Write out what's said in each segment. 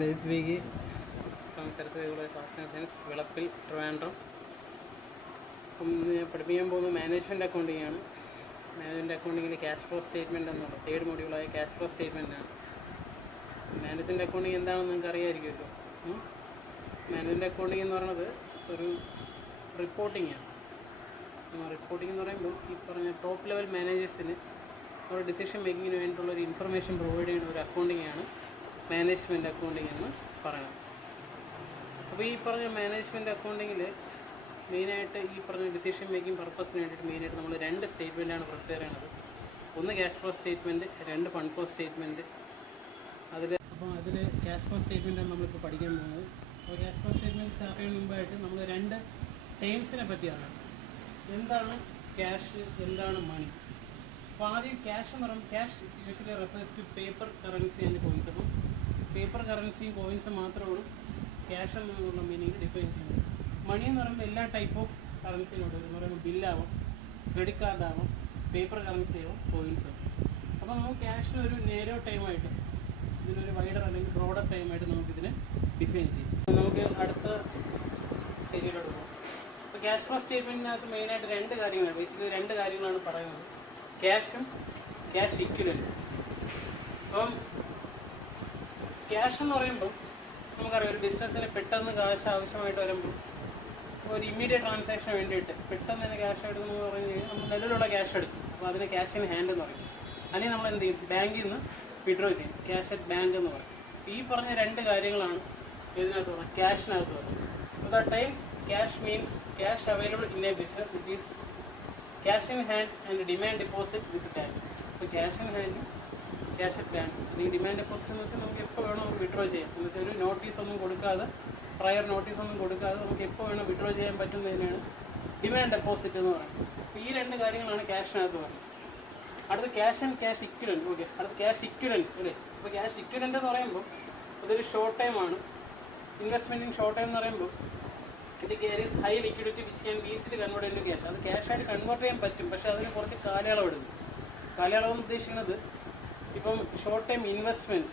ലൈബ്രറിക്ക് from Saraswathi college of arts and science Vilappil Trivandrum. അപ്പം ഞാൻ പഠിപ്പിക്കാൻ പോകുന്നത് മാനേജ്മെൻറ്റ് അക്കൗണ്ടിംഗ് ആണ്. മാനേജ്മെൻറ്റ് അക്കൗണ്ടിങ്ങിൽ ക്യാഷ് ഫ്ലോ സ്റ്റേറ്റ്മെൻറ്റ് എന്നുള്ള തേർഡ് മൊഡ്യൂളായ ക്യാഷ് ഫ്ലോ സ്റ്റേറ്റ്മെൻറ്റാണ്. മാനേജ്മെൻറ്റ് അക്കൗണ്ടിങ് എന്താണെന്ന് നിങ്ങൾക്ക് അറിയാമായിരിക്കുമല്ലോ. മാനേജ്മെൻറ്റ് അക്കൗണ്ടിങ് എന്ന് പറയുന്നത് ഒരു റിപ്പോർട്ടിങ്ങാണ്. റിപ്പോർട്ടിംഗ് എന്ന് പറയുമ്പോൾ ഈ പറഞ്ഞ ടോപ്പ് ലെവൽ മാനേജേഴ്സിന് ഒരു ഡിസിഷൻ മേക്കിങ്ങിന് വേണ്ടിയിട്ടുള്ളൊരു ഇൻഫർമേഷൻ പ്രൊവൈഡ് ചെയ്യുന്ന ഒരു അക്കൗണ്ടിങ്ങാണ് മാനേജ്മെൻറ്റ് അക്കൗണ്ടിങ് എന്ന് പറയുന്നത്. അപ്പോൾ ഈ പറഞ്ഞ മാനേജ്മെൻറ്റ് അക്കൗണ്ടിങ്ങിൽ മെയിനായിട്ട് ഈ പറഞ്ഞ ഡിസിഷൻ മേക്കിംഗ് പർപ്പസിന് വേണ്ടിയിട്ട് മെയിനായിട്ട് നമ്മൾ രണ്ട് സ്റ്റേറ്റ്മെൻറ്റാണ് പ്രിപ്പയർ ചെയ്യുന്നത്. ഒന്ന് ക്യാഷ് ഫ്ലോ സ്റ്റേറ്റ്മെൻറ്റ്, രണ്ട് ഫണ്ട് ഫ്ലോ സ്റ്റേറ്റ്മെൻറ്റ്. അതിൽ ക്യാഷ് ഫ്ലോ സ്റ്റേറ്റ്മെൻറ്റാണ് നമ്മളിപ്പോൾ പഠിക്കാൻ പോകുന്നത്. അപ്പോൾ ക്യാഷ് ഫ്ലോ സ്റ്റേറ്റ്മെൻറ്റ് സ്റ്റാർട്ട് ചെയ്യുന്ന മുമ്പായിട്ട് നമ്മൾ രണ്ട് ടേംസിനെ പറ്റിയാണ്. എന്താണ് ക്യാഷ്, എന്താണ് മണി. അപ്പോൾ ആദ്യം ക്യാഷ് എന്ന് പറയുമ്പോൾ cash usually refers to paper currency and coins. അപ്പം പേപ്പർ കറൻസിയും കോയിൻസും മാത്രമാണ് ക്യാഷ് എന്നുള്ള മീനിങ് ഡിഫൈൻ ചെയ്യുന്നത്. മണി എന്ന് പറയുമ്പോൾ എല്ലാ ടൈപ്പ് ഓഫ് കറൻസിയിലുണ്ട്. എന്ന് പറയുമ്പോൾ ബില്ലാവാം, ക്രെഡിറ്റ് കാർഡാവാം, പേപ്പർ കറൻസി ആവും, കോയിൻസ് ആവും. അപ്പോൾ നമുക്ക് ക്യാഷിന് ഒരു നേരോ ടൈമായിട്ട്, ഇതിനൊരു വൈഡർ അല്ലെങ്കിൽ ബ്രോഡർ ടൈമായിട്ട് നമുക്കിതിനെ ഡിഫൈൻ ചെയ്യും. നമുക്ക് അടുത്ത ഏരിയയിലോട്ട് പോകാം. അപ്പോൾ ക്യാഷ് ഫ്ലോ സ്റ്റേറ്റ്മെൻറ്റിനകത്ത് മെയിനായിട്ട് രണ്ട് കാര്യങ്ങളാണ്, ബേസിക്കലി രണ്ട് കാര്യങ്ങളാണ് പറയുന്നത്: ക്യാഷും ക്യാഷ് ഇക്വലൻറ്റും. അപ്പം ക്യാഷ് എന്ന് പറയുമ്പോൾ നമുക്കറിയാം, ഒരു ബിസിനസ്സിന് പെട്ടെന്ന് കാശ് ആവശ്യമായിട്ട് വരുമ്പോൾ ഒരു ഇമ്മീഡിയറ്റ് ട്രാൻസാക്ഷന് വേണ്ടിയിട്ട് പെട്ടെന്ന് തന്നെ ക്യാഷ് എടുക്കുന്നത് പറഞ്ഞു കഴിഞ്ഞാൽ നമ്മൾ നിലവിലുള്ള ക്യാഷ് എടുക്കും. അപ്പോൾ അതിന് ക്യാഷ് ഇൻ ഹാൻഡ് എന്ന് പറയും. അല്ലെങ്കിൽ നമ്മൾ എന്ത് ചെയ്യും, ബാങ്കിൽ നിന്ന് വിഡ്രോ ചെയ്യും, ക്യാഷ് അറ്റ് ബാങ്ക് എന്ന് പറയും. ഈ പറഞ്ഞ രണ്ട് കാര്യങ്ങളാണ് ഇതിനകത്ത് പറയുന്നത്, ക്യാഷിനകത്ത് പറയുന്നത്. At the time cash means cash available in a business. It is cash in hand and demand deposit with bank. അപ്പോൾ ക്യാഷ് ഇൻ ഹാൻഡും ക്യാഷ് അറ്റ് ബാങ്ക്. അല്ലെങ്കിൽ ഡിമാൻഡ് ഡെപ്പോസിറ്റ് എന്ന് വെച്ചാൽ നമുക്ക് എപ്പോൾ വേണം നമുക്ക് വിഡ്രോ ചെയ്യാം. എന്ന് വെച്ചാൽ ഒരു നോട്ടീസ് ഒന്നും കൊടുക്കാതെ, പ്രയർ നോട്ടീസ് ഒന്നും കൊടുക്കാതെ നമുക്ക് എപ്പോൾ വേണം വിഡ്രോ ചെയ്യാൻ പറ്റുന്നതിനാണ് ഡിമാൻഡ് ഡെപ്പോസിറ്റ് എന്ന് പറയുന്നത്. അപ്പോൾ ഈ രണ്ട് കാര്യങ്ങളാണ് ക്യാഷിനകത്ത് പറയുന്നത്. അടുത്ത് cash and cash equivalent. Okay, അടുത്ത് ക്യാഷ് ഇക്വലൻറ്റ് അല്ലേ. അപ്പോൾ ക്യാഷ് ഇക്വലൻറ്റ് എന്ന് പറയുമ്പോൾ അതൊരു ഷോർട്ട് ടൈമാണ്. ഇൻവെസ്റ്റ്മെൻറ്റ് ഇൻ ഷോർട്ട് ടൈം എന്ന് പറയുമ്പോൾ it carries high liquidity which can be easily convert into cash. അത് ക്യാഷായിട്ട് കൺവേർട്ട് ചെയ്യാൻ പറ്റും, പക്ഷേ അതിന് കുറച്ച് കാലയളവ് എടുക്കും. കാലയളവ് എന്ന് ഉദ്ദേശിക്കുന്നത് ഇപ്പം ഷോർട്ട് ടൈം ഇൻവെസ്റ്റ്മെൻറ്റ്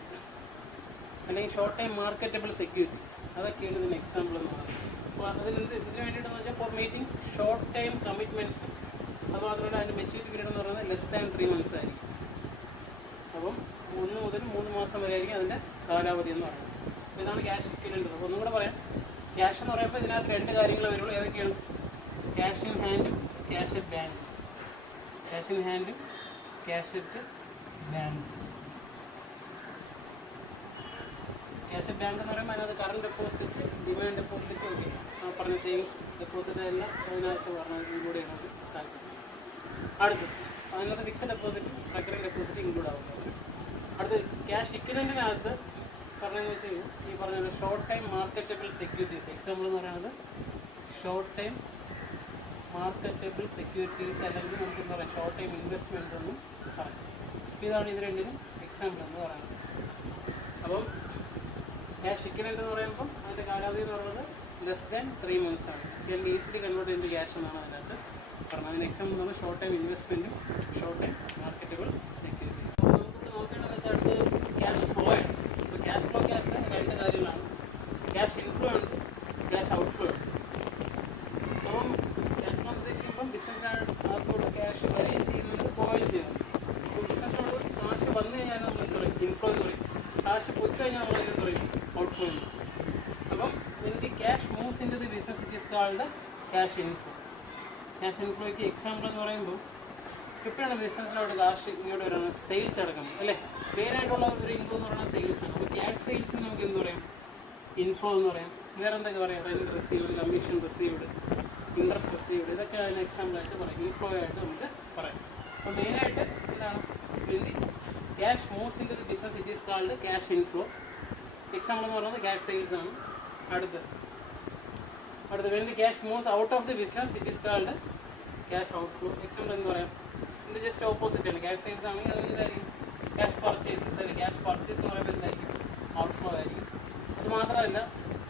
അല്ലെങ്കിൽ ഷോർട്ട് ടൈം മാർക്കറ്റബിൾ സെക്യൂരിറ്റി, അതൊക്കെയാണ് ഇതിന് എക്സാമ്പിൾ എന്ന് പറയുന്നത്. അപ്പോൾ ഇതിന് വേണ്ടിയിട്ടെന്ന് വെച്ചാൽ four meeting short time commitments. അതുമാത്രമല്ല അതിൻ്റെ മെച്യൂരിറ്റി പീരീഡ് എന്ന് പറയുന്നത് ലെസ് ദാൻ 3 months ആയിരിക്കും. അപ്പം 1 മുതൽ 3 മാസം വരെ ആയിരിക്കും അതിൻ്റെ കാലാവധി എന്ന് പറയുന്നത്. അപ്പോൾ ഇതാണ് ക്യാഷ് ഇക്വലൻറ്റ്. അപ്പോൾ ഒന്നും കൂടെ പറയാം, ക്യാഷ് എന്ന് പറയുമ്പോൾ ഇതിനകത്ത് രണ്ട് കാര്യങ്ങൾ വരുള്ളൂ. ഏതൊക്കെയാണ്? ക്യാഷ് ഇൻ ഹാൻഡും cash at bank. Cash in ഹാൻഡും cash at bank. Cash at bank എന്ന് പറയുമ്പോൾ അതിനകത്ത് current deposit, demand deposit, okay, പറഞ്ഞ സേവിങ്സ് ഡെപ്പോസിറ്റ് എല്ലാം അതിനകത്ത് പറഞ്ഞത് ഇൻക്ലൂഡ് ചെയ്യുന്നത് താല്പര്യം. അടുത്ത് അതിനകത്ത് fixed deposit, recurring deposit include ആവുന്നത്. അടുത്ത് ക്യാഷ് ഇക്വലൻറ്റിനകത്ത് പറഞ്ഞതെന്ന് വെച്ച് കഴിഞ്ഞാൽ ഈ പറഞ്ഞ short time marketable securities. Example എന്ന് പറയുന്നത് ഷോർട്ട് ടൈം മാർക്കറ്റബിൾ സെക്യൂരിറ്റീസ്, അല്ലെങ്കിൽ നമുക്ക് എന്താ പറയുക, ഷോർട്ട് ടൈം ഇൻവെസ്റ്റ്മെൻറ്റ് എന്നും പറയാം. ഇതാണ് ഇത് രണ്ടിനും എക്സാമ്പിൾ എന്ന് പറയുന്നത്. അപ്പം ക്യാഷ് ഇക്വലൻറ്റ് എന്ന് പറയുമ്പം അതിൻ്റെ കാലാവധി എന്ന് പറയുന്നത് ലെസ് ദാൻ 3 months ആണ്. ക്യാൻ ബി ഈസിലി കൺവേർട്ട് ചെയ്ത് ക്യാഷ് എന്നാണ് അതിനകത്ത് പറഞ്ഞത്. അതിന് എക്സാമ്പിൾ എന്ന് പറഞ്ഞാൽ ഷോർട്ട് ടൈം ഇൻവെസ്റ്റ്മെൻറ്റും ഷോർട്ട് ടൈം മാർക്കറ്റബിൾ സെക്യൂരിറ്റീസ്. അപ്പോൾ നമുക്കിവിടെ നോക്കേണ്ടത് വെച്ചാൽ അടുത്ത് ക്യാഷ് ഫ്ലോ ആണ്. ഇപ്പോൾ ക്യാഷ് ഫ്ലോയ്ക്കകത്ത് രണ്ട് കാര്യങ്ങളാണ്, ക്യാഷ് ഇൻഫ്ലോ ഉണ്ട്, ക്യാഷ് ഔട്ട്ഫ്ലോ ഉണ്ട്. അപ്പം ക്യാഷ് ഫ്ലോ ഉദ്ദേശിക്കുമ്പം ബിസിനസ്സിനകത്തോട് ക്യാഷ് വരികയും ചെയ്യുന്നത്, പോവുകയും ചെയ്യുന്നത്. അപ്പോൾ ബിസിനസ്സിനോട് കാശ് വന്നു കഴിഞ്ഞാൽ നമ്മൾ എന്ത് പറയും, ഇൻഫ്ലോ എന്ന് പറയും. കാശ് പോയി കഴിഞ്ഞാൽ നമ്മൾ എന്ത് പറയും, ഔട്ട്ഫ്ലോ എന്ന് പറയും. അപ്പം when the cash moves into the business it is called cash inflow. Cash ഇൻഫ്ലോയ്ക്ക് എക്സാമ്പിൾ എന്ന് പറയുമ്പോൾ എപ്പോഴാണ് ബിസിനസ്സിലോട്ട് കാശ് ഇങ്ങോട്ട് വരുന്നത്, സെയിൽസ് അടക്കം അല്ലേ. മെയിനായിട്ടുള്ള ഒരു ഇൻഫ്ലോ എന്ന് പറയുന്നത് സെയിൽസ് ആണ്. അപ്പോൾ ക്യാഷ് സെയിൽസിന് നമുക്ക് എന്ത് പറയാം, ഇൻഫ്ലോ എന്ന് പറയാം. വേറെ എന്തൊക്കെ പറയാം, rent received, commission received, interest received, ഇതൊക്കെ അതിന് എക്സാമ്പിളായിട്ട് പറയാം, ഇൻഫ്ലോ ആയിട്ട് നമുക്ക് പറയാം. അപ്പോൾ മെയിനായിട്ട് എന്താണ്, cash moves into the business it is called cash inflow. Example എന്ന് പറയുന്നത് ക്യാഷ് സെയിൽസ് ആണ്. അടുത്ത് when the cash moves out of the business it is called cash outflow. Example എന്ന് പറയാം, ഇത് ജസ്റ്റ് ഓപ്പോസിറ്റ് ആണ്. ക്യാഷ് സെയിൽസ് ആണെങ്കിൽ അത് എന്തായിരിക്കും, ക്യാഷ് പർച്ചേസസ് ആയിരിക്കും. ക്യാഷ് പർച്ചേസ് എന്ന് പറയുമ്പോൾ എന്തായിരിക്കും, ഔട്ട്ഫ്ലോ ആയിരിക്കും. അത് മാത്രമല്ല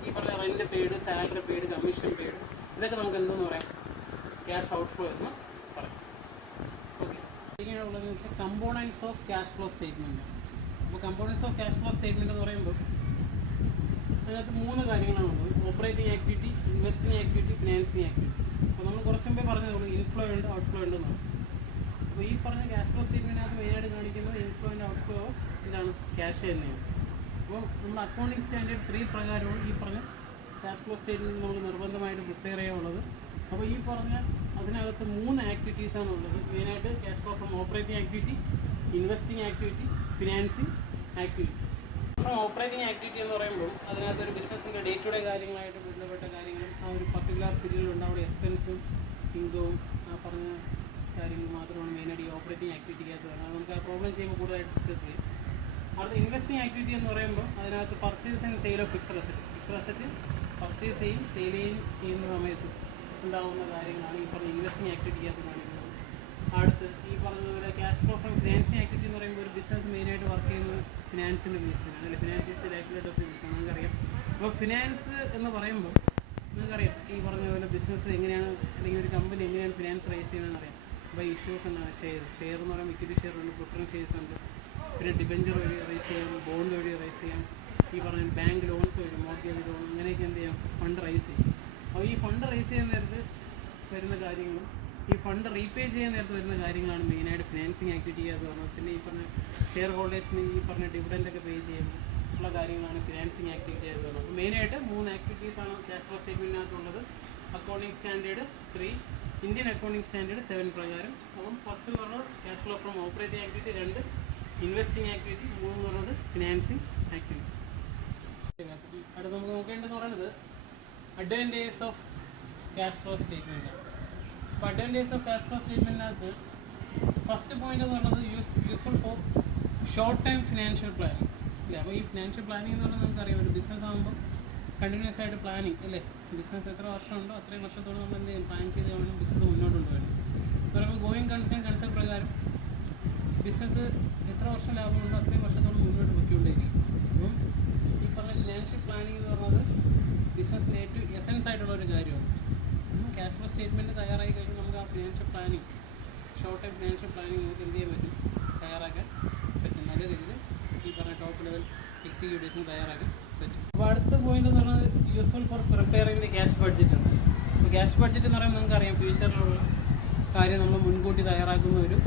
ഈ പറഞ്ഞ rent paid, salary paid, commission paid, ഇതൊക്കെ നമുക്ക് എന്തെന്ന് പറയാം, ക്യാഷ് ഔട്ട്ഫ്ലോ എന്ന് പറയാം. ഓക്കെ, ഇങ്ങനെയുള്ളതെന്ന് വെച്ചാൽ components of cash flow statement. അപ്പോൾ components of cash flow statement എന്ന് പറയുമ്പോൾ അതിനകത്ത് 3 കാര്യങ്ങളാണുള്ളത്. Operating activity, investing activity, financing activity. അപ്പോൾ നമ്മൾ കുറച്ച് മുമ്പേ പറഞ്ഞതുകൊണ്ട് ഇൻഫ്ലോ ഉണ്ട്, ഔട്ട്ഫ്ലോ ഉണ്ടെന്നാണ്. അപ്പോൾ ഈ പറഞ്ഞ ക്യാഷ് ഫ്ലോ സ്റ്റേറ്റ്മെൻറ്റിനകത്ത് മെയിനായിട്ട് കാണിക്കുന്നത് ഇൻഫ്ലോ ആൻഡ് ഔട്ട്ഫ്ലോ ഇതാണ്, ക്യാഷ് തന്നെയാണ്. അപ്പോൾ നമ്മൾ അക്കൗണ്ടിങ് സ്റ്റാൻഡേർഡ് 3 പ്രകാരമാണ് ഈ പറഞ്ഞ ക്യാഷ് ഫ്ലോ സ്റ്റേറ്റ്മെൻറ്റ് നമ്മൾ നിർബന്ധമായിട്ട് പ്രിപ്പയർ ചെയ്യാനുള്ളത്. അപ്പോൾ ഈ പറഞ്ഞ അതിനകത്ത് 3 ആക്ടിവിറ്റീസാണ് ഉള്ളത് മെയിനായിട്ട്. Cash flow from operating activity, investing activity, financing activity. From operating activity എന്ന് പറയുമ്പോൾ അതിനകത്ത് ഒരു ബിസിനസ്സിൻ്റെ ഡേ ടു ഡേ കാര്യങ്ങളായിട്ട് ബന്ധപ്പെട്ട കാര്യങ്ങളും ആ ഒരു പർട്ടിക്കുലർ പീരീഡിലുണ്ട് അവിടെ എക്സ്പെൻസും ഇൻകവും ആ പറഞ്ഞ കാര്യങ്ങൾ മാത്രമാണ് മെയിനായിട്ട് ഈ ഓപ്പറേറ്റിംഗ് ആക്ടിവിറ്റിക്കകത്ത് വേണം. നമുക്ക് ആ പ്രോബ്ലം ചെയ്യുമ്പോൾ കൂടുതലായിട്ട് ഡിസ്കസ് ചെയ്യും. അടുത്ത ഇൻവെസ്റ്റിംഗ് ആക്ടിവിറ്റി എന്ന് പറയുമ്പോൾ അതിനകത്ത് purchase and sale of fixed asset purchase ചെയ്യും സെയിൽ ചെയ്യുന്ന സമയത്ത് ഉണ്ടാകുന്ന കാര്യങ്ങളാണ് ഈ പറഞ്ഞ ഇൻവെസ്റ്റിംഗ് ആക്ടിവിറ്റിക്കകത്ത് കാണിക്കുന്നത്. അടുത്ത് ഈ പറഞ്ഞതുപോലെ cash flow from financing activity എന്ന് പറയുമ്പോൾ ഒരു ബിസിനസ് മെയിനായിട്ട് വർക്ക് ചെയ്യുന്നത് ഫിനാൻസിൻ്റെ ബേസിലാണ്, അല്ലെങ്കിൽ finance is the life blood of the business നമുക്കറിയാം. അപ്പോൾ ഫിനാൻസ് എന്ന് പറയുമ്പോൾ നിങ്ങൾക്കറിയാം ഈ പറഞ്ഞ പോലെ ബിസിനസ് എങ്ങനെയാണ് അല്ലെങ്കിൽ ഒരു കമ്പനി എങ്ങനെയാണ് ഫിനാൻസ് റൈസ് ചെയ്യുന്നതെന്ന് അറിയാം. അപ്പോൾ ഇഷ്യൂസ് എന്താണ് ഷെയർ എന്ന് പറയുമ്പോൾ ഇക്വിറ്റി ഷെയർ ഉണ്ട്, പ്രിഫറൻസ് ഷെയർസ് ഉണ്ട്, പിന്നെ ഡിബഞ്ചർ വഴി റൈസ് ചെയ്യാം, ബോണ്ട് വഴി റൈസ് ചെയ്യാം, ഈ പറഞ്ഞ ബാങ്ക് ലോൺസ് വരും, മോർഗേജ് ലോൺ, ഇങ്ങനെയൊക്കെ എന്ത് ചെയ്യാം, ഫണ്ട് റൈസ് ചെയ്യും. അപ്പോൾ ഈ ഫണ്ട് റൈസ് ചെയ്യുന്ന നേരത്ത് വരുന്ന കാര്യങ്ങളും ഈ ഫണ്ട് റീപേ ചെയ്യാൻ നേരത്ത് വരുന്ന കാര്യങ്ങളാണ് മെയിനായിട്ട് ഫിനാൻസിങ് ആക്ടിവിറ്റി എന്ന് പറഞ്ഞത്. പിന്നെ ഈ പറഞ്ഞ ഷെയർ ഹോൾഡേഴ്സിന് ഈ പറഞ്ഞ ഡിവിഡൻഡൊക്കെ പേ ചെയ്യുമ്പോൾ ഉള്ള കാര്യങ്ങളാണ് ഫിനാൻസിങ് ആക്ടിവിറ്റി എന്ന് പറയുന്നത്. അപ്പോൾ മെയിനായിട്ട് 3 ആക്ടിവിറ്റീസാണ് ക്യാഷ് ഫ്ലോ സ്റ്റേറ്റ്മെൻറ്റിനകത്തുള്ളത്. Accounting standard 3, Indian accounting standard 7 പ്രകാരം. അപ്പം ഫസ്റ്റ് എന്ന് പറയുന്നത് cash flow from operating activity, 2 investing activity, 3 എന്ന് പറയുന്നത് ഫിനാൻസിങ് ആക്ടിവിറ്റി. അടുത്ത് നമുക്ക് നോക്കേണ്ടതെന്ന് പറയുന്നത് advantages of cash flow statement. അപ്പോൾ അഡ്വാൻറ്റേജസ് ഓഫ് ക്യാഷ് ഫ്ലോ സ്റ്റേറ്റ്മെൻറ്റിനകത്ത് ഫസ്റ്റ് പോയിന്റ് എന്ന് പറയുന്നത് useful for short time financial planning അല്ലേ. അപ്പോൾ ഈ ഫിനാൻഷ്യൽ പ്ലാനിങ് എന്ന് പറഞ്ഞാൽ നമുക്കറിയാം ഒരു ബിസിനസ് ആകുമ്പോൾ കണ്ടിന്യൂസ് ആയിട്ട് പ്ലാനിങ് അല്ലേ. ബിസിനസ് എത്ര വർഷമുണ്ടോ അത്രയും വർഷത്തോളം നമ്മൾ എന്ത് ചെയ്യും, പ്ലാൻ ചെയ്ത് വേണം ബിസിനസ് മുന്നോട്ട് കൊണ്ടുപോകാൻ. പറയുമ്പോൾ ഗോയിങ് കൺസേൺ പ്രകാരം ബിസിനസ് എത്ര വർഷം ലാഭമുണ്ടോ അത്രയും വർഷത്തോളം മുന്നോട്ട് പൊയ്ക്കൊണ്ടേയിരിക്കും. അപ്പം ഈ പറഞ്ഞ ഫിനാൻഷ്യൽ പ്ലാനിങ് എന്ന് പറയുന്നത് ബിസിനസ്സിൻ്റെ ഏറ്റവും എസൻസ് ആയിട്ടുള്ള ഒരു കാര്യമാണ്. ക്യാഷ് ഫ്ലോ സ്റ്റേറ്റ്മെൻറ്റ് തയ്യാറായി കഴിഞ്ഞാൽ നമുക്ക് ആ financial planning, short time financial planning നമുക്ക് എന്ത് ചെയ്യാൻ പറ്റും, തയ്യാറാക്കാൻ പറ്റും. നല്ല രീതിയിൽ ഈ പറഞ്ഞ ടോപ്പ് ലെവൽ എക്സിക്യൂട്ടീവ്സിന് തയ്യാറാക്കാൻ പറ്റും. അപ്പോൾ അടുത്ത പോയിന്റ് എന്ന് പറയുന്നത് useful four preparing the cash budget ആണ്. അപ്പോൾ ക്യാഷ് ബഡ്ജറ്റ് എന്ന് പറയുമ്പോൾ നമുക്കറിയാം ഫ്യൂച്ചറിലുള്ള കാര്യം നമ്മൾ മുൻകൂട്ടി തയ്യാറാക്കുന്ന ഒരു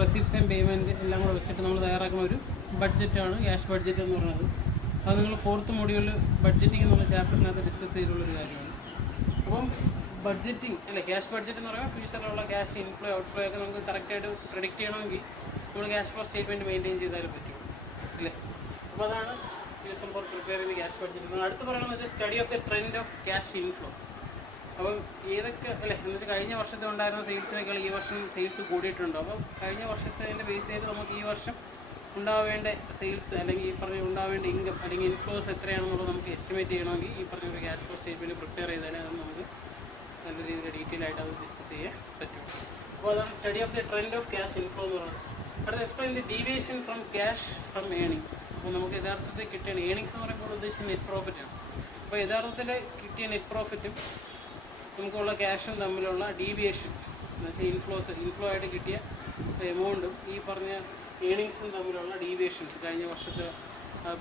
റെസിപ്റ്റ്സ് ആൻഡ് പേയ്മെൻറ്റ് എല്ലാം കൂടെ വെച്ചിട്ട് നമ്മൾ തയ്യാറാക്കുന്ന ഒരു ബഡ്ജറ്റാണ് ക്യാഷ് ബഡ്ജറ്റ് എന്ന് പറയുന്നത്. അത് നിങ്ങൾ 4th മൊഡ്യൂളിൽ ബഡ്ജറ്റിംഗ് എന്നുള്ള ചാപ്റ്ററിനകത്ത് ഡിസ്കസ് ചെയ്തിട്ടുള്ളൊരു കാര്യമാണ്. അപ്പം ബഡ്ജറ്റിംഗ് അല്ലെ, ക്യാഷ് ബഡ്ജറ്റ് എന്ന് പറയുമ്പോൾ ഫ്യൂച്ചറിലുള്ള ക്യാഷ് ഇൻഫ്ലോ ഔട്ട്ഫ്ലോ ഒക്കെ നമുക്ക് കറക്റ്റായിട്ട് പ്രെഡിക്റ്റ് ചെയ്യണമെങ്കിൽ നമ്മൾ ക്യാഷ് ഫ്ലോ സ്റ്റേറ്റ്മെൻറ്റ് മെയിൻറ്റെയിൻ ചെയ്താലും പറ്റും അല്ലേ. അപ്പോൾ അതാണ് യൂസ്ഫുൾ ഫോർ പ്രിപ്പയർ ചെയ്ത് ക്യാഷ് ബഡ്ജറ്റ്. അടുത്ത് പറയുന്നത് study of the trend of cash inflow. അപ്പം ഏതൊക്കെ അല്ലേ എന്നുവെച്ചാൽ കഴിഞ്ഞ വർഷത്തിൽ ഉണ്ടായിരുന്ന സെയിൽസിനേക്കാൾ ഈ വർഷം സെയിൽസ് കൂടിയിട്ടുണ്ടോ. അപ്പം കഴിഞ്ഞ വർഷത്തെ ബേസ് ചെയ്ത് നമുക്ക് ഈ വർഷം ഉണ്ടാവേണ്ട സെയിൽസ് അല്ലെങ്കിൽ ഈ പറഞ്ഞ ഉണ്ടാവേണ്ട ഇൻകം അല്ലെങ്കിൽ ഇൻഫ്ലോസ് എത്രയാണെന്നുള്ളത് നമുക്ക് എസ്റ്റിമേറ്റ് ചെയ്യണമെങ്കിൽ ഈ പറഞ്ഞ ഒരു ക്യാഷ് ഫ്ലോ സ്റ്റേറ്റ്മെൻറ്റ് പ്രിപ്പയർ ചെയ്താലേ അത് നമുക്ക് നല്ല രീതിയിൽ ഡീറ്റെയിൽ ആയിട്ട് അത് ഡിസ്കസ് ചെയ്യാൻ പറ്റും. അപ്പോൾ അതാണ് study of the trend of cash inflow എന്ന് പറയുന്നത്. അടുത്ത explain the deviation from cash from earning. അപ്പോൾ നമുക്ക് യഥാർത്ഥത്തിൽ കിട്ടിയ ഏണിങ്സ് എന്ന് പറയുമ്പോൾ ഉദ്ദേശിച്ച നെറ്റ് പ്രോഫിറ്റാണ്. അപ്പോൾ യഥാർത്ഥത്തിൽ കിട്ടിയ നെറ്റ് പ്രോഫിറ്റും നമുക്കുള്ള ക്യാഷും തമ്മിലുള്ള ഡീവിയേഷൻ എന്ന് വെച്ചാൽ ഇൻഫ്ലോ ആയിട്ട് കിട്ടിയ എമൗണ്ടും ഈ പറഞ്ഞ ഏണിങ്സും തമ്മിലുള്ള ഡീവിയേഷൻസ്, കഴിഞ്ഞ വർഷത്തെ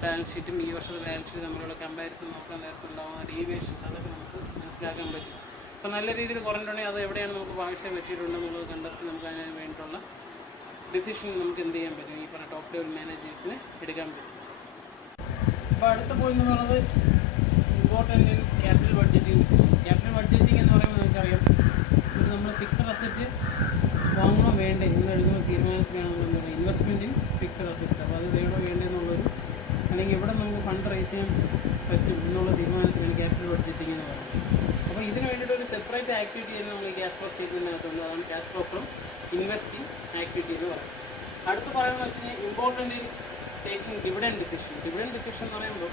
ബാലൻസ് ഷീറ്റും ഈ വർഷത്തെ ബാലൻസ് ഷീറ്റും തമ്മിലുള്ള കമ്പാരിസൺ നോക്കാൻ നേരത്തെ ഉണ്ടാകുന്ന ഡീവിയേഷൻസ് അതൊക്കെ നമുക്ക് മനസ്സിലാക്കാൻ പറ്റും. അപ്പോൾ നല്ല രീതിയിൽ കുറഞ്ഞിട്ടുണ്ടെങ്കിൽ അത് എവിടെയാണ് നമുക്ക് വാങ്ങിച്ചാൽ പറ്റിയിട്ടുണ്ടെന്നുള്ളത് കണ്ടെത്തി നമുക്ക് അതിന് വേണ്ടിയിട്ടുള്ള ഡിസിഷൻ നമുക്ക് എന്ത് ചെയ്യാൻ പറ്റും, ഈ പറഞ്ഞ ടോപ്പ് ലെവൽ മാനേജേഴ്സിന് എടുക്കാൻ പറ്റും. അപ്പോൾ അടുത്ത പോയിന്റ് എന്ന് പറയുന്നത് important in capital budgeting. Capital budgeting എന്ന് പറയുമ്പോൾ നമുക്കറിയാം ഇത് നമ്മൾ ഫിക്സഡ് അസറ്റ് വാങ്ങണോ വേണ്ടേ എന്ന് എടുക്കുന്ന തീരുമാനത്തിലാണ് നമ്മൾ ഇൻവെസ്റ്റ്മെൻറ്റ് ഇൻ ഫിക്സഡ് അസറ്റ്സ്. അപ്പോൾ അത് വേണോ വേണ്ടേ എന്നുള്ളൊരു അല്ലെങ്കിൽ ഇവിടെ നമുക്ക് ഫണ്ട് റൈസ് ചെയ്യാൻ പറ്റും എന്നുള്ള തീരുമാനത്തിലാണ് ക്യാപിറ്റൽ ബഡ്ജറ്റിംഗ് എന്ന് പറയുന്നത്. അപ്പോൾ ഇതിന് വേണ്ടിയിട്ട് ഒരു സെപ്പറേറ്റ് ആക്ടിവിറ്റി തന്നെ നമ്മൾ ക്യാഷ് ഫ്ലോ സ്റ്റേറ്റ്മെൻറ്റിനകത്തുണ്ട്. അതാണ് cash flow from investing activity എന്ന് പറയുന്നത്. അടുത്ത് പറയുന്നത് വെച്ച് കഴിഞ്ഞാൽ important in taking dividend decision. Dividend decision എന്ന് പറയുമ്പോൾ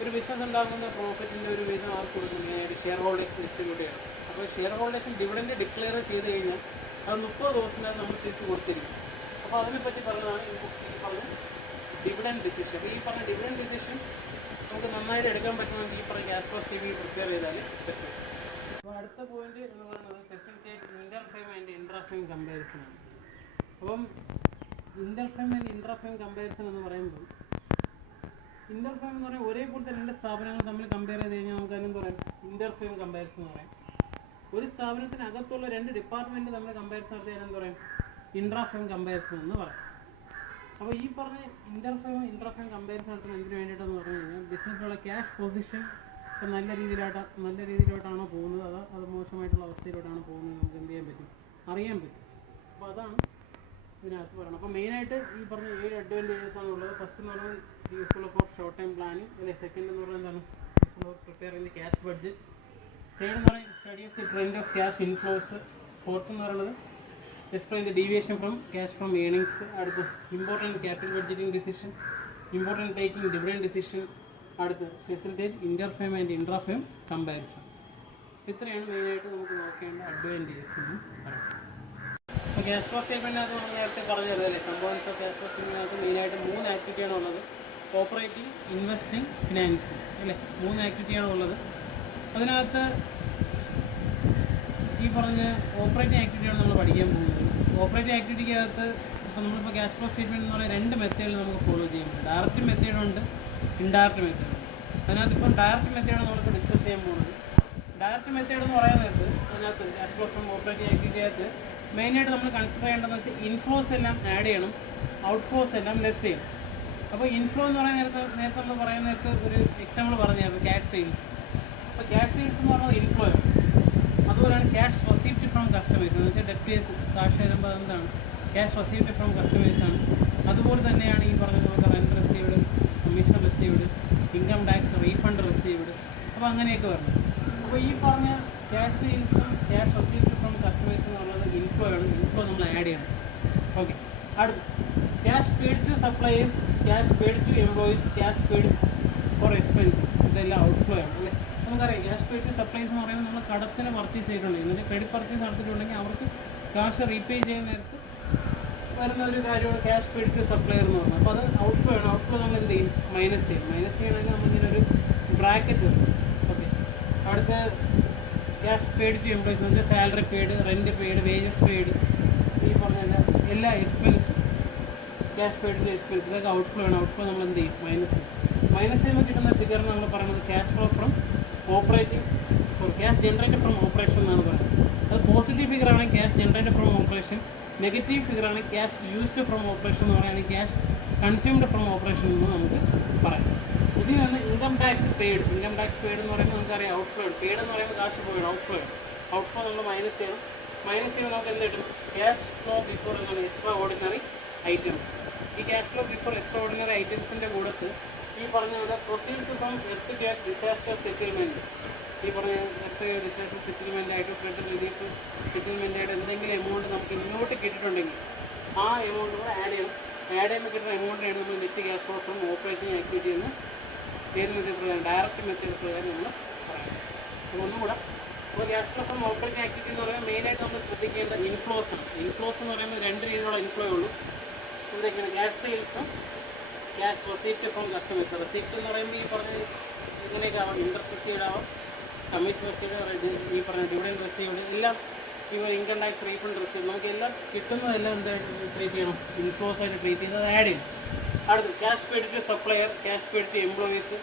ഒരു ബിസിനസ് ഉണ്ടാകുന്ന പ്രോഫിറ്റിൻ്റെ ഒരു വിധം ആർക്ക് കൊടുക്കുന്നത്, ഷെയർ ഹോൾഡേഴ്സ് ഡിസ്ട്രിബ്യൂട്ട് ചെയ്യണം. അപ്പോൾ ഷെയർ ഹോൾഡേഴ്സിന് ഡിവിഡൻഡ് ഡിക്ലെയർ ചെയ്ത് കഴിഞ്ഞാൽ അത് 30 ദിവസത്തിനകത്ത് നമ്മൾ തിരിച്ച് കൊടുത്തിരിക്കും. അപ്പോൾ അതിനെപ്പറ്റി പറഞ്ഞതാണ് ഈ പറഞ്ഞ ഡിവിഡൻഡ് ഡിസിഷൻ. ഈ പറഞ്ഞ ഡിവിഡൻഡ് ഡിസിഷൻ നമുക്ക് നന്നായിട്ട് എടുക്കാൻ പറ്റുമെങ്കിൽ ഈ പറഞ്ഞ ക്യാഷ് ഫ്ലോ സ്റ്റേറ്റ്മെൻറ്റ് പ്രിപ്പയർ ചെയ്താൽ പറ്റും. അപ്പോൾ അടുത്ത പോയിന്റ് എന്ന് പറയുന്നത് facilitate Inter frame and intra frame comparison ആണ്. അപ്പം Inter frame and intra frame comparison എന്ന് പറയുമ്പോൾ ഇന്റർഫേം എന്ന് പറയുന്നത് ഒരേപോലത്തെ രണ്ട് സ്ഥാപനങ്ങൾ തമ്മിൽ കമ്പയർ ചെയ്ത് കഴിഞ്ഞാൽ നമുക്ക് അതിനെന്ത് പറയാം? ഇന്റർഫേം കമ്പാരിസൺ എന്ന് പറയാം. ഒരു സ്ഥാപനത്തിനകത്തുള്ള രണ്ട് ഡിപ്പാർട്ട്മെന്റ് തമ്മിൽ കമ്പാരിസൺ നടത്തിയാൽ എന്ത് പറയും? ഇൻട്രാഫേം കമ്പാരിസൺ എന്ന് പറയും. അപ്പോൾ ഈ പറഞ്ഞ ഇൻട്രാഫേം കമ്പാരിസൺ നടത്തുന്നത് എന്തിനു വേണ്ടിയിട്ടെന്ന് പറഞ്ഞു കഴിഞ്ഞാൽ ബിസിനസ്സിലുള്ള ക്യാഷ് പൊസിഷൻ ഇപ്പം നല്ല രീതിയിലോട്ടാണോ പോകുന്നത്, അതോ അത് മോശമായിട്ടുള്ള അവസ്ഥയിലോട്ടാണ് പോകുന്നത് നമുക്ക് എന്ത് ചെയ്യാൻ പറ്റും? അറിയാൻ പറ്റും. അപ്പോൾ അതാണ് ഇതിനകത്ത് പറയണം. അപ്പോൾ മെയിനായിട്ട് ഈ പറഞ്ഞ 7 അഡ്വാൻറ്റേജസ് ആണ് ഉള്ളത്. ഫസ്റ്റ് എന്ന് പറയുന്നത് useful for short time planning. അല്ലെ സെക്കൻഡ് എന്ന് പറയുന്നത് എന്താണ്? Useful for preparing the cash budget. Third എന്ന് പറയുന്നത് study of the trend of cash inflows. Fourth എന്ന് പറയുന്നത് explain the deviation from cash from earnings. അടുത്ത് important capital budgeting decision, important taking dividend decision. അടുത്ത് facilitate ഇന്റർഫേം and ഇൻട്രാഫേം comparison. ഇത്രയാണ് മെയിനായിട്ട് നമുക്ക് നോക്കേണ്ട അഡ്വാൻറ്റേജസ് എന്ന് പറയാം. അപ്പോൾ ക്യാഷ് ഫ്ലോ സ്റ്റേറ്റ്മെൻറ്റിനകത്ത് നമ്മൾ നേരത്തെ പറഞ്ഞത് അല്ലേ, കമ്പോണൻസ് ഓഫ് ക്യാഷ് ഫ്ലോ സ്റ്റേറ്റ്മെൻറ്റിനകത്ത് മെയിനായിട്ട് 3 ആക്ടിവിറ്റിയാണ് ഉള്ളത്. ഓപ്പറേറ്റിംഗ്, ഇൻവെസ്റ്റിംഗ്, ഫിനാൻസിങ് അല്ലേ, 3 ആക്ടിവിറ്റിയാണ് ഉള്ളത്. അതിനകത്ത് ഈ പറഞ്ഞ ഓപ്പറേറ്റിംഗ് ആക്ടിവിറ്റിയാണ് നമ്മൾ പഠിക്കാൻ പോകുന്നത്. ഓപ്പറേറ്റിംഗ് ആക്ടിവിറ്റിക്കകത്ത് ഇപ്പോൾ നമ്മളിപ്പോൾ ക്യാഷ് ഫ്ലോ സ്റ്റേറ്റ്മെൻറ്റ് എന്ന് പറയുന്ന 2 മെത്തേഡിൽ നമുക്ക് ഫോളോ ചെയ്യാൻ പറ്റും. ഡയറക്റ്റ് മെത്തേഡുണ്ട്, ഇൻഡയറക്റ്റ് മെത്തേഡ്. അതിനകത്ത് ഇപ്പം ഡയറക്റ്റ് മെത്തേഡാണ് നമ്മളിപ്പോൾ ഡിസ്കസ് ചെയ്യാൻ പോകുന്നത്. ഡയറക്റ്റ് മെത്തേഡ് എന്ന് പറയുന്നത് അതിനകത്ത് ക്യാഷ് ഫ്ലോ ഫ്രം ഓപ്പറേറ്റിംഗ് ആക്ടിവിറ്റിക്കകത്ത് മെയിനായിട്ട് നമ്മൾ കൺസിഡർ ചെയ്യേണ്ടതെന്ന് വെച്ചാൽ ഇൻഫ്ലോസ് എല്ലാം ആഡ് ചെയ്യണം, ഔട്ട്ഫ്ലോസ് എല്ലാം ലെസ് ചെയ്യണം. അപ്പോൾ ഇൻഫ്ലോ എന്ന് പറയുന്ന നേരത്തെ നമ്മൾ പറയുന്ന നേരത്തെ ഒരു എക്സാമ്പിൾ പറഞ്ഞായിരുന്നു ക്യാഷ് സെയിൽസ്. അപ്പോൾ ക്യാഷ് സെയിൽസ് എന്ന് പറയുന്നത് ഇൻഫ്ലോ ആണ്. അതുപോലെയാണ് ക്യാഷ് റെസീപ്റ്റ് ഫ്രം കസ്റ്റമേഴ്സ് എന്ന് വെച്ചാൽ ഡെപ്റ്റേഴ്സ് കാശ് വരുമ്പോൾ എന്താണ്? ക്യാഷ് റെസീപ്റ്റ് ഫ്രം കസ്റ്റമേഴ്സാണ്. അതുപോലെ തന്നെയാണ് ഈ പറഞ്ഞ നമുക്ക് rent received, commission received, income tax refund received. അപ്പോൾ അങ്ങനെയൊക്കെ വരണം. അപ്പോൾ ഈ പറഞ്ഞ ക്യാഷ് സെയിൽസും ക്യാഷ് റെസീപ്റ്റ് ഫ്രം കസ്റ്റമേഴ്സ് എന്ന് പറയുന്നത് ഇൻഫ്ലോ ആണ്. ഇൻഫ്ലോ നമ്മൾ ആഡ് ചെയ്യണം. ഓക്കെ. അടുത്ത് cash paid to suppliers, cash paid to employees, cash paid for expenses, ഇതെല്ലാം ഔട്ട്ഫ്ലോ ആണ് അല്ലേ. നമുക്കറിയാം ക്യാഷ് പെയ്ഡ് ടു സപ്ലൈസ് എന്ന് പറയുമ്പോൾ നമ്മൾ കടത്തിന് പർച്ചേസ് ചെയ്തിട്ടുണ്ടെങ്കിൽ, എന്നുവെച്ചാൽ ക്രെഡിറ്റ് പർച്ചേസ് നടത്തിയിട്ടുണ്ടെങ്കിൽ അവർക്ക് കാശ് റീപേ ചെയ്യുന്ന നേരത്ത് വരുന്ന ഒരു കാര്യമാണ് ക്യാഷ് പെയ്ഡ് ടു സപ്ലയർ എന്ന് പറയുന്നത്. അപ്പോൾ അത് ഔട്ട്ഫ്ലോ ആണ്. ഔട്ട്ഫ്ലോ നമ്മൾ എന്ത് ചെയ്യും? മൈനസ് ചെയ്യും. മൈനസ് ചെയ്യണമെങ്കിൽ നമ്മളിങ്ങനെ ഒരു ബ്രാക്കറ്റ് വരും. ഓക്കെ. അടുത്ത ക്യാഷ് പെയ്ഡ് ടു എംപ്ലോയീസ് എന്ന് വെച്ചാൽ salary paid, rent paid, wages paid, ഈ പറഞ്ഞ എല്ലാ expense, cash paid to expense, ഇതൊക്കെ ഔട്ട്ഫ്ലോ ആണ്. ഔട്ട്ഫ്ലോ നമ്മൾ എന്ത് ചെയ്യും? മൈനസ് ചെയ്യും. മൈനസ് ചെയ്യുമ്പോൾ കിട്ടുന്ന ഫിഗറിന് നമ്മൾ പറയുന്നത് cash flow from operating for cash generated from operation എന്നാണ് പറയുന്നത്. അത് പോസിറ്റീവ് ഫിഗറാണ് cash generated from operation. Negative ഫിഗറാണ് ക്യാഷ് യൂസ്ഡ് ഫ്രം ഓപ്പറേഷൻ എന്ന് പറയുകയാണെങ്കിൽ ക്യാഷ് കൺസ്യൂംഡ് ഫ്രം ഓപ്പറേഷൻ എന്ന് നമുക്ക് പറയാം. ഇതിൽ നിന്ന് income tax paid. Income tax paid എന്ന് പറയുമ്പോൾ നമുക്കറിയാം ഔട്ട്ഫ്ലോ ആണ്. പെയ്ഡ് എന്ന് പറയുമ്പോൾ കാശ് പോയാണ്, ഔട്ട്ഫ്ലോ ആണ്. ഔട്ട്ഫ്ലോ നമ്മൾ മൈനസ് ചെയ്യണം. മൈനസ് ചെയ്യുമ്പോൾ നമുക്ക് എന്ത് കിട്ടും? ക്യാഷ് ഫ്ലോ ബിഫോർ എന്നാണ് എക്സ്ട്രാ ഓർഡിനറി ഐറ്റംസ്. ഈ cash flow before extra ordinary ഐറ്റംസിൻ്റെ കൂടത്ത് ഈ പറഞ്ഞത് proceeds from earth cash disaster settlement, ഈ പറഞ്ഞ എർത്ത് ഡിസാസ്റ്റർ സെറ്റിൽമെൻ്റ് ആയിട്ട് ഫ്ലഡ് റിലീഫ് സെറ്റിൽമെൻ്റ് ആയിട്ട് എന്തെങ്കിലും എമൗണ്ട് നമുക്ക് ഇങ്ങോട്ട് കിട്ടിയിട്ടുണ്ടെങ്കിൽ ആ എമൗണ്ട് കൂടെ ആഡ് ചെയ്യണം. ആഡ് ചെയ്യുമ്പോൾ കിട്ടുന്ന എമൗണ്ടിനാണ് നമ്മൾ net cash flow from operating activity എന്ന് ഏത് മെത്തേഡ് പ്രകാരം? ഡയറക്റ്റ് മെത്തേഡ് പ്രകാരം നമ്മൾ പറയുന്നത്. അപ്പോൾ ഒന്നുകൂടെ അപ്പോൾ cash flow from operating activity എന്ന് പറയുമ്പോൾ മെയിനായിട്ട് നമ്മൾ ശ്രദ്ധിക്കേണ്ട ഇൻഫ്ലോസ് ആണ്. ഇൻഫ്ലോസ് എന്ന് പറയുമ്പോൾ 2 രീതിയിലുള്ള ഇൻഫ്ലോ ഉള്ളൂ. എന്തൊക്കെയാണ്? ക്യാഷ് സെയിൽസും cash receipt from customers. Receipt എന്ന് പറയുമ്പോൾ ഈ പറഞ്ഞ ഇങ്ങനെയൊക്കെ ആവാം. ഇൻട്രസ്റ്റ് റിസീവ്ഡ് ആവാം, കമ്മീഷൻ റിസീവ്ഡ്, ഈ പറഞ്ഞ ഡിവിഡൻഡ് റിസീവ്ഡ്, എല്ലാം ഈ ഇൻകം ടാക്സ് റീഫണ്ട് റിസീവ്ഡ്, നമുക്ക് എല്ലാം കിട്ടുന്നതെല്ലാം എന്തായിട്ട് ട്രീറ്റ് ചെയ്യണം? ഇൻഫ്ലോസ് ആയിട്ട് ട്രീറ്റ് ചെയ്ത് അത് ആഡ് ചെയ്യും. അടുത്ത് cash paid to supplier, cash paid to employees,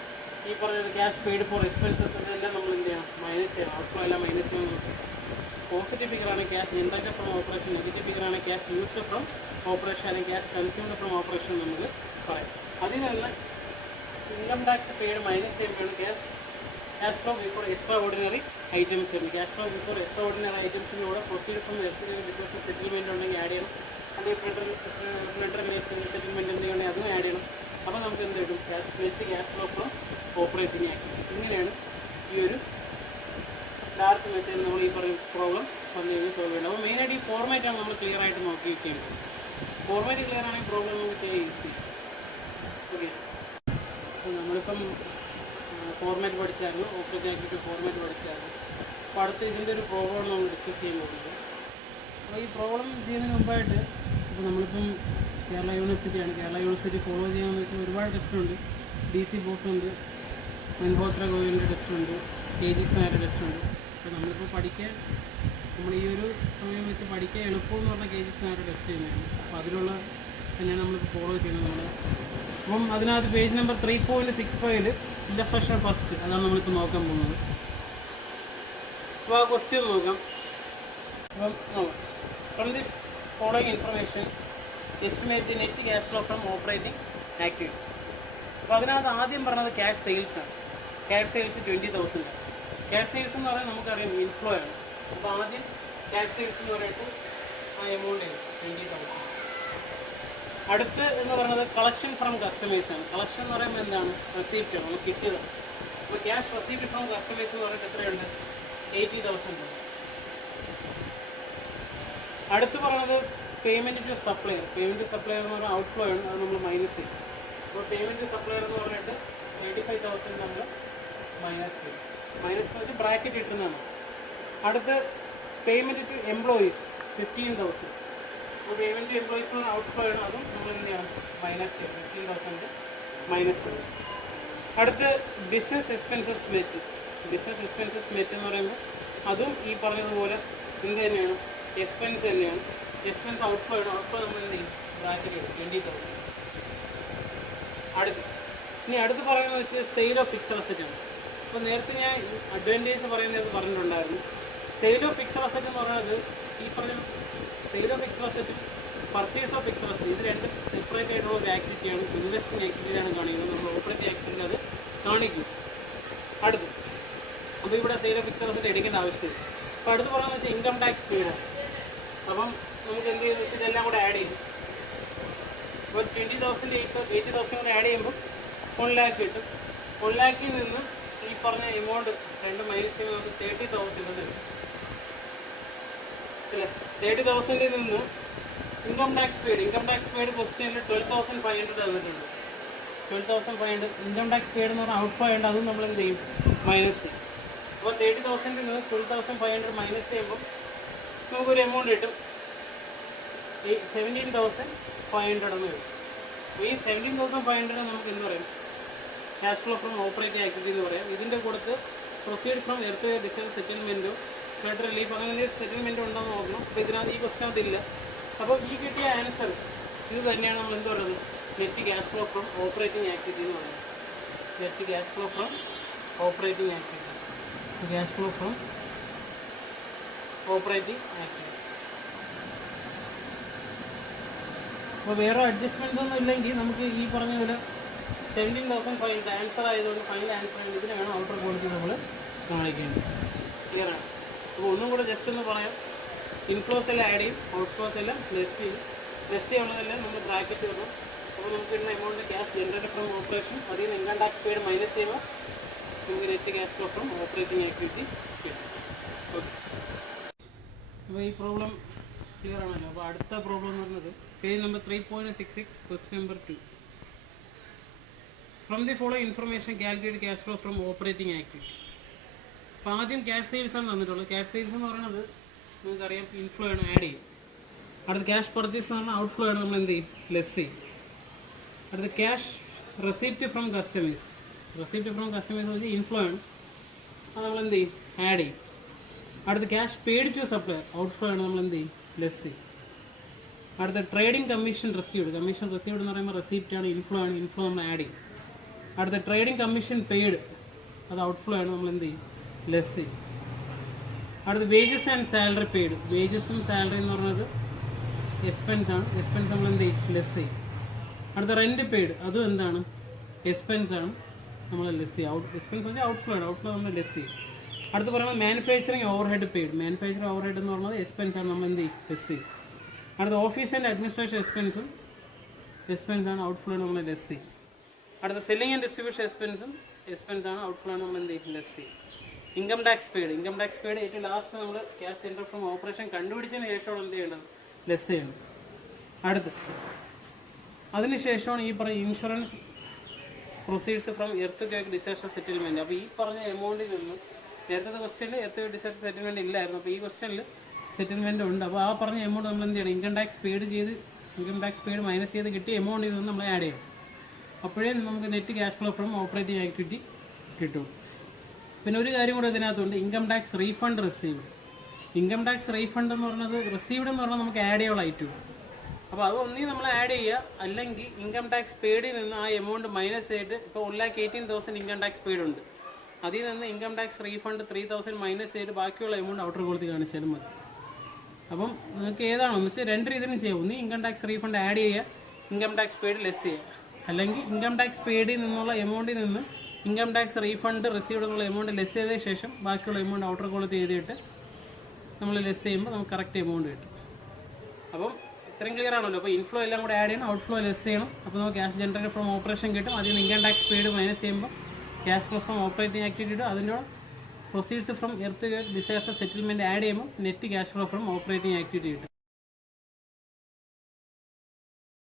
ഈ പറഞ്ഞത് ക്യാഷ് പെയ്ഡ് ഫോർ എക്സ്പെൻസസ്, ഇതെല്ലാം നമ്മൾ എന്ത് ചെയ്യണം? മൈനസ് ചെയ്യണം. ഔട്ട്ഫ്ലോ എല്ലാം മൈനസ് ചെയ്യാൻ നോക്കും. പോസിറ്റീവ് ഫിഗറാണ് cash generated from operation. Negative ഫിഗറാണ് ക്യാഷ് യൂസ്ഡ് ഫ്രം ഓപ്പറേഷൻ അല്ലെങ്കിൽ ക്യാഷ് കൺസ്യൂംഡ് ഫ്രം ഓപ്പറേഷൻ നമുക്ക് പറയാം. അതിൽ നിന്ന് ഇൻകം ടാക്സ് പെയ്ഡ് മൈനസ് ചെയ്യുമ്പോഴാണ് cash flow before extra ordinary items ഉണ്ട്. Cash flow before extra ordinary ഐറ്റംസിൻ്റെ കൂടെ പ്രൊസീഡ് ഫ്രം ബിസിനസ് സെറ്റിൽമെൻറ്റ് ഉണ്ടെങ്കിൽ ആഡ് ചെയ്യണം. അല്ലെങ്കിൽ ഫ്ലഡ് റിലേറ്റഡ് സെറ്റിൽമെൻറ്റ് എന്തെങ്കിലും അതും ആഡ് ചെയ്യണം. അപ്പോൾ നമുക്ക് എന്ത് കിട്ടും? Cash flow from operating activity. ഇങ്ങനെയാണ് ഈ ഒരു ഡയറക്റ്റ് മെത്തേഡ് നമ്മൾ ഈ പറയുന്ന പ്രോബ്ലം വന്നു കഴിഞ്ഞാൽ സോൾവ് ചെയ്യണം. അപ്പോൾ മെയിനായിട്ട് ഈ ഫോർമാറ്റാണ് നമ്മൾ ക്ലിയർ ആയിട്ട് നോക്കി വയ്ക്കേണ്ടത്. ഫോർമാറ്റ് ക്ലിയർ ആണെങ്കിൽ പ്രോബ്ലം നമുക്ക് ചെയ്യാൻ ഈസി. ഓക്കെ. അപ്പോൾ നമ്മളിപ്പം ഫോർമാറ്റ് പഠിച്ചായിരുന്നു, ഓപ്പറേറ്റിംഗ് ആക്ടിവിറ്റി ഫോർമാറ്റ് പഠിച്ചായിരുന്നു. അപ്പോൾ അടുത്ത് ഇതിൻ്റെ ഒരു പ്രോബ്ലം നമ്മൾ ഡിസ്കസ് ചെയ്യാൻ പോകുന്നത്. അപ്പോൾ ഈ പ്രോബ്ലം ചെയ്യുന്നതിന് മുമ്പായിട്ട് ഇപ്പോൾ നമ്മളിപ്പം കേരള യൂണിവേഴ്സിറ്റിയാണ്. കേരള യൂണിവേഴ്സിറ്റി ഫോളോ ചെയ്യാമെന്ന് വെച്ചാൽ ഒരുപാട് ടെസ്റ്റുണ്ട്. DC ബോസ് ഉണ്ട്, മൻഹോത്ര ഗോവിൻ്റെ ടെസ്റ്റുണ്ട്, KG നായരുടെ ടെസ്റ്റുണ്ട്. അപ്പോൾ നമ്മളിപ്പോൾ പഠിക്കാൻ നമ്മൾ ഈ ഒരു സമയം വെച്ച് പഠിക്കാൻ എളുപ്പമെന്ന് പറഞ്ഞാൽ KG നായരുടെ ടെസ്റ്റ് ചെയ്യുന്നതാണ്. അപ്പോൾ അതിലുള്ള തന്നെയാണ് നമ്മളിപ്പോൾ ഫോളോ ചെയ്യുന്നത് നമ്മൾ. അപ്പം അതിനകത്ത് പേജ് നമ്പർ 3.65 ഇല്ലസ്ട്രേഷൻ ഫസ്റ്റ് അതാണ് നമ്മളിപ്പോൾ നോക്കാൻ പോകുന്നത്. അപ്പോൾ ആ ക്വസ്റ്റ്യൻ നോക്കാം. അപ്പം from the following information estimate the net cash flow from operating activity. അപ്പോൾ അതിനകത്ത് ആദ്യം പറഞ്ഞത് ക്യാഷ് സെയിൽസ് ആണ്. Cash sales 20,000. ക്യാഷ് സെയിൽസ് എന്ന് പറയുന്നത് നമുക്കറിയാം ഇൻഫ്ലോ ആണ്. അപ്പോൾ ആദ്യം ക്യാഷ് സെയിൽസ് എന്ന് പറയുമ്പോൾ ആ എമൗണ്ട് 20,000. അടുത്ത് എന്ന് പറയുന്നത് കളക്ഷൻ ഫ്രം കസ്റ്റമേഴ്സ് ആണ്. കളക്ഷൻ എന്ന് പറയുമ്പോൾ എന്താണ്? റെസീപ്റ്റ് ആണ്, നമുക്ക് കിട്ടിയതാണ്. അപ്പോൾ ക്യാഷ് റെസീപ്റ്റ് ഫ്രം കസ്റ്റമേഴ്സ് എന്ന് പറയുന്നത് എത്രയുണ്ട്? 80,000 ഉണ്ട്. അടുത്ത് പറയുന്നത് payment to supplier. Payment to supplier എന്ന് പറഞ്ഞാൽ ഔട്ട്ഫ്ലോ ആണ്, അത് നമ്മൾ മൈനസ് ചെയ്യും. അപ്പോൾ പേയ്മെൻറ്റ് ടു സപ്ലയർ എന്ന് പറഞ്ഞിട്ട് 35,000 നമ്മൾ മൈനസ് ചെയ്യും. മൈനസ് വെച്ച് ബ്രാക്കറ്റ് ഇട്ടുന്നതാണ്. അടുത്ത് പേയ്മെൻറ്റ് ടു എംപ്ലോയീസ് 15,000. അപ്പോൾ പേയ്മെൻറ്റ് ടു എംപ്ലോയീസ് ഔട്ട്ഫ്ലോ ആണ്, അതും നമ്മൾ എന്ത് ചെയ്യണം? മൈനസ് ചെയ്യും. 15,000 മൈനസ് ചെയ്യും. അടുത്ത് business expenses met. Business expenses met എന്ന് പറയുമ്പോൾ അതും ഈ പറഞ്ഞതുപോലെ എന്ത് തന്നെയാണ്? എക്സ്പെൻസ് തന്നെയാണ്. എക്സ്പെൻസ് ഔട്ട്ഫ്ലോ ആണ്, ഔട്ട്ഫ്ലോ നമ്മൾ എന്ത് ചെയ്യും? ബ്രാക്കറ്റ് ചെയ്യും 20,000. അടുത്ത് പറയുന്നത് വെച്ചാൽ സെയിൽ ഓഫ് ഫിക്സഡ് അസറ്റ് ആണ്. അപ്പോൾ നേരത്തെ ഞാൻ അഡ്വാൻറ്റേജ് പറയുന്നത് പറഞ്ഞിട്ടുണ്ടായിരുന്നു. സെയിൽ ഓഫ് ഫിക്സഡ് അസറ്റ് എന്ന് പറയുന്നത് ഈ പറഞ്ഞ സെയിൽ ഓഫ് ഫിക്സഡ് അസറ്റും പർച്ചേസ് ഓഫ് ഫിക്സഡ് അസറ്റ് ഇത് രണ്ടും സെപ്പറേറ്റ് ആയിട്ടുള്ള ഒരു ആക്ടിവിറ്റിയാണ്. ഇൻവെസ്റ്റിംഗ് ആക്ടിവിറ്റിയാണ് കാണിക്കുന്നത്. നമ്മൾ ഓപ്പറേറ്റിംഗ് ആക്ടിവിറ്റി അത് കാണിക്കും. അടുത്ത് അപ്പോൾ ഇവിടെ സെയിൽ ഓഫ് ഫിക്സഡ് അസറ്റ് എടുക്കേണ്ട ആവശ്യമില്ല. അപ്പോൾ അടുത്ത് പറയുന്നത് വെച്ചാൽ ഇൻകം ടാക്സ് പെയ്ഡ്. അപ്പം നമുക്ക് എന്ത് ചെയ്യുന്നത് വെച്ചാൽ ഇതെല്ലാം കൂടെ ആഡ് ചെയ്യും. അപ്പോൾ 20,000 80,000 കൂടെ ആഡ് ചെയ്യുമ്പോൾ 1 lakh കിട്ടും. 1 lakhൽ നിന്ന് ഈ പറഞ്ഞ എമൗണ്ട് രണ്ട് മൈനസ് ചെയ്യുമ്പോൾ നമുക്ക് 30,000 കിട്ടും. 30,000 നിന്ന് ഇൻകം ടാക്സ് പെയ്ഡ് ക്വസ്റ്റ്യനിൽ 12,500 തന്നിട്ടുണ്ട്. 12,500 ഇൻകം ടാക്സ് പെയ്ഡ് എന്ന് പറഞ്ഞാൽ ഔട്ട്ഫ്ലോ ആയതുകൊണ്ട് അതും നമ്മൾ എന്ത് ചെയ്യും? മൈനസ് ചെയ്യും. അപ്പോൾ 30,000 നിന്ന് 12,500 മൈനസ് ചെയ്യുമ്പോൾ നമുക്കൊരു എമൗണ്ട് കിട്ടും. 17,500 എന്ന് വരും. അപ്പോൾ ഈ 17,500 നമുക്ക് എന്ത് പറയും? Cash flow from operating activity എന്ന് പറയാം. ഇതിൻ്റെ കൊടുത്ത് proceed from earth where deserve സെറ്റിൽമെൻറ്റോ ഫ്ലഡ് റിലീഫ് അങ്ങനെ സെറ്റിൽമെൻറ്റോ ഉണ്ടോ എന്ന് നോക്കണം. അപ്പോൾ ഇതിനകത്ത് ഈ ക്വസ്റ്റ്യൻ അതില്ല. അപ്പോൾ ഈ കിട്ടിയ ആൻസർ ഇത് തന്നെയാണ് നമ്മൾ എന്ത് പറയുന്നത്? Net cash flow from operating activity എന്ന് പറയുന്നത്. Net cash flow from operating activity. Cash flow from operating activity. അപ്പോൾ വേറെ അഡ്ജസ്റ്റ്മെൻറ്റ്സ് ഒന്നും ഇല്ലെങ്കിൽ നമുക്ക് ഈ പറഞ്ഞ പോലെ 17,500 ആൻസർ ആയതുകൊണ്ട് ഫൈനൽ ആൻസർ ആയതുകൊണ്ട് ഇതിനാണ് ഔട്ടർ ക്വാളിറ്റി നമ്മൾ കാണിക്കേണ്ടത്. ക്ലിയർ ആണ്. അപ്പോൾ ഒന്നും കൂടെ ജസ്റ്റ് ഒന്ന് പറയാം. ഇൻഫ്ലോസ് എല്ലാം ആഡ് ചെയ്യും, ഔട്ട്ഫ്ലോസ് എല്ലാം ലെസ് ചെയ്യും. ലെസ് ചെയ്യാനുള്ളതെല്ലാം നമ്മൾ ബ്രാക്കറ്റ് വെക്കും. അപ്പോൾ നമുക്ക് ഇടുന്ന amount cash generated from operation അതിൽ നിന്ന് ഇൻകം ടാക്സ് പെയ്ഡ് മൈനസ് ചെയ്യുമ്പോൾ നമുക്ക് net cash flow from operating activity കിട്ടും. ഓക്കെ, അപ്പോൾ ഈ പ്രോബ്ലം ക്ലിയർ ആണല്ലോ. അപ്പോൾ അടുത്ത പ്രോബ്ലം എന്ന് പറയുന്നത് page number 3.66 question number 2. From the following information calculate cash flow from operating activity. അപ്പോൾ ആദ്യം ക്യാഷ് സെയിൽസ് ആണ് തന്നിട്ടുള്ളത്. ക്യാഷ് സെയിൽസ് എന്ന് പറയുന്നത് നമുക്കറിയാം ഇൻഫ്ലോ ആണ്, ആഡ് ചെയ്യും. അടുത്ത ക്യാഷ് പർച്ചേസ് എന്ന് പറഞ്ഞാൽ ഔട്ട്ഫ്ലോ ആണ്, നമ്മൾ എന്ത് ചെയ്യും? ലെസ് ചെയ്യും. അടുത്ത cash receipt from customers. Receipt from customers എന്ന് വെച്ചാൽ ഇൻഫ്ലോ ആണ്, അത് നമ്മൾ എന്ത് ചെയ്യും? ആഡ് ചെയ്യും. അടുത്ത cash paid to supplier outflow ആണ്, നമ്മൾ എന്ത് ചെയ്യും? ലെസ് ചെയ്യും. അടുത്ത trading commission received. Commission received എന്ന് പറയുമ്പോൾ റെസിപ്റ്റ് ആണ്, ഇൻഫ്ലോ ആണ്, ഇൻഫ്ലോ നമ്മൾ ആഡ് ചെയ്യും. അടുത്ത ട്രേഡിംഗ് കമ്മീഷൻ പെയ്ഡ് അത് ഔട്ട്ഫ്ലോ ആണ്, നമ്മൾ എന്ത് ചെയ്യും? ലെസ് ചെയ്യും. അടുത്ത വേജസ് ആൻഡ് സാലറി പെയ്ഡ്. വേജസും സാലറി എന്ന് പറയുന്നത് എക്സ്പെൻസ് ആണ്, എക്സ്പെൻസ് നമ്മൾ എന്ത് ചെയ്യും? ലെസ് ചെയ്യും. അടുത്ത റെൻറ്റ് പെയ്ഡ് അതും എന്താണ്? എക്സ്പെൻസ് ആണ്, നമ്മൾ ലെസ് ചെയ്യും. എക്സ്പെൻസ് വെച്ചാൽ ഔട്ട്ഫ്ലോ ആണ്, ഔട്ട്ഫ്ലോ നമ്മൾ ലെസ് ചെയ്യും. അടുത്ത് പറയുന്നത് manufacturing over head paid. Manufacturing over head എന്ന് പറയുന്നത് എക്സ്പെൻസ് ആണ്, നമ്മൾ എന്ത് ചെയ്യും? ലെസ് ചെയ്യും. അടുത്ത ഓഫീസ് ആൻഡ് അഡ്മിനിസ്ട്രേഷൻ എക്സ്പെൻസും എക്സ്പെൻസ് ആണ്, ഔട്ട്ഫ്ലോ ആണ്, നമ്മൾ ലെസ് ചെയ്യും. അടുത്ത സെല്ലിംഗ് ആൻഡ് ഡിസ്ട്രിബ്യൂഷൻ എക്സ്പെൻസും എക്സ്പെൻസ് ആണ്, ഔട്ട്ഫ്ലോ ആണ്, നമ്മൾ എന്ത് ചെയ്യും? ലെസ് ചെയ്യും. Income tax paid. Income tax paid ഏറ്റവും ലാസ്റ്റ് നമ്മൾ ക്യാഷ് ജനറേറ്റഡ് ഫ്രം ഓപ്പറേഷൻ കണ്ടുപിടിച്ചതിന് ശേഷമാണ് എന്ത് ചെയ്യേണ്ടത്? ലെസ് ചെയ്യണം. അടുത്ത് അതിനുശേഷമാണ് ഈ പറഞ്ഞ insurance proceeds from earth quake disaster settlement. അപ്പോൾ ഈ പറഞ്ഞ എമൗണ്ടിൽ നിന്ന് നേരത്തെ ക്വസ്റ്റ്യനിൽ എർത്ത് ക്വേക്ക് ഡിസാസ്റ്റർ സെറ്റിൽമെൻറ്റ് ഇല്ലായിരുന്നു. അപ്പോൾ ഈ ക്വസ്റ്റ്യനിൽ സെറ്റിൽമെൻറ്റ് ഉണ്ട്. അപ്പോൾ ആ പറഞ്ഞ എമൗണ്ട് നമ്മൾ എന്ത് ചെയ്യണം? ഇൻകം ടാക്സ് പെയ്ഡ് മൈനസ് ചെയ്ത് കിട്ടിയ എമൗണ്ടിൽ നിന്ന് നമ്മൾ ആഡ് ചെയ്യണം. അപ്പോഴേ നമുക്ക് net cash flow from operating activity കിട്ടും. പിന്നെ ഒരു കാര്യം കൂടെ ഇതിനകത്തുണ്ട്, income tax refund received. Income tax refund എന്ന് പറയുന്നത് റിസീവ്ഡ് എന്ന് പറഞ്ഞാൽ നമുക്ക് ആഡ് ചെയ്യാനുള്ള ഐറ്റം. അപ്പോൾ അത് ഒന്നീ നമ്മൾ ആഡ് ചെയ്യുക, അല്ലെങ്കിൽ ഇൻകം ടാക്സ് പെയ്ഡിൽ നിന്ന് ആ എമൗണ്ട് മൈനസ് ചെയ്തിട്ട് ഇപ്പോൾ 1,18,000 ഇൻകം ടാക്സ് പെയ്ഡ് ഉണ്ട്, അതിൽ നിന്ന് ഇൻകം ടാക്സ് റീഫണ്ട് 3,000 മൈനസ് ചെയ്തിട്ട് ബാക്കിയുള്ള എമൗണ്ട് ഔട്ടർ കോളത്തിൽ കാണിച്ചാലും മതി. അപ്പം നിങ്ങൾക്ക് ഏതാണെന്ന് വെച്ചാൽ 2 രീതിയിലും ചെയ്യാം. ഒന്നീ ഇൻകം ടാക്സ് റീഫണ്ട് ആഡ് ചെയ്യുക, ഇൻകം ടാക്സ് പെയ്ഡ് ലെസ് ചെയ്യുക, അല്ലെങ്കിൽ ഇൻകം ടാക്സ് പെയ്ഡിൽ നിന്നുള്ള എമൗണ്ടിൽ നിന്ന് ഇൻകം ടാക്സ് റീഫണ്ട് റിസീവ്ഡ് എന്നുള്ള എമൗണ്ട് ലെസ് ചെയ്തതിന് ശേഷം ബാക്കിയുള്ള എമൗണ്ട് ഔട്ടർ കോളത്തിൽ എഴുതിയിട്ട് നമ്മൾ ലെസ് ചെയ്യുമ്പോൾ നമുക്ക് കറക്റ്റ് എമൗണ്ട് കിട്ടും. അപ്പം ഇത്രയും ക്ലിയർ ആണല്ലോ. അപ്പോൾ ഇൻഫ്ലോ എല്ലാം കൂടെ ആഡ് ചെയ്യണം, ഔട്ട്ഫ്ലോ ലെസ് ചെയ്യണം. അപ്പോൾ നമുക്ക് ക്യാഷ് ജനറേറ്റ് ഫ്രം ഓപ്പറേഷൻ കിട്ടും. അതിൽ നിന്ന് ഇൻകം ടാക്സ് പെയ്ഡ് മൈനസ് ചെയ്യുമ്പോൾ cash flow from operating activity കിട്ടും. അതിൻ്റെ proceeds from earth disaster settlement add ചെയ്യുമ്പോൾ net cash flow from operating activity കിട്ടും.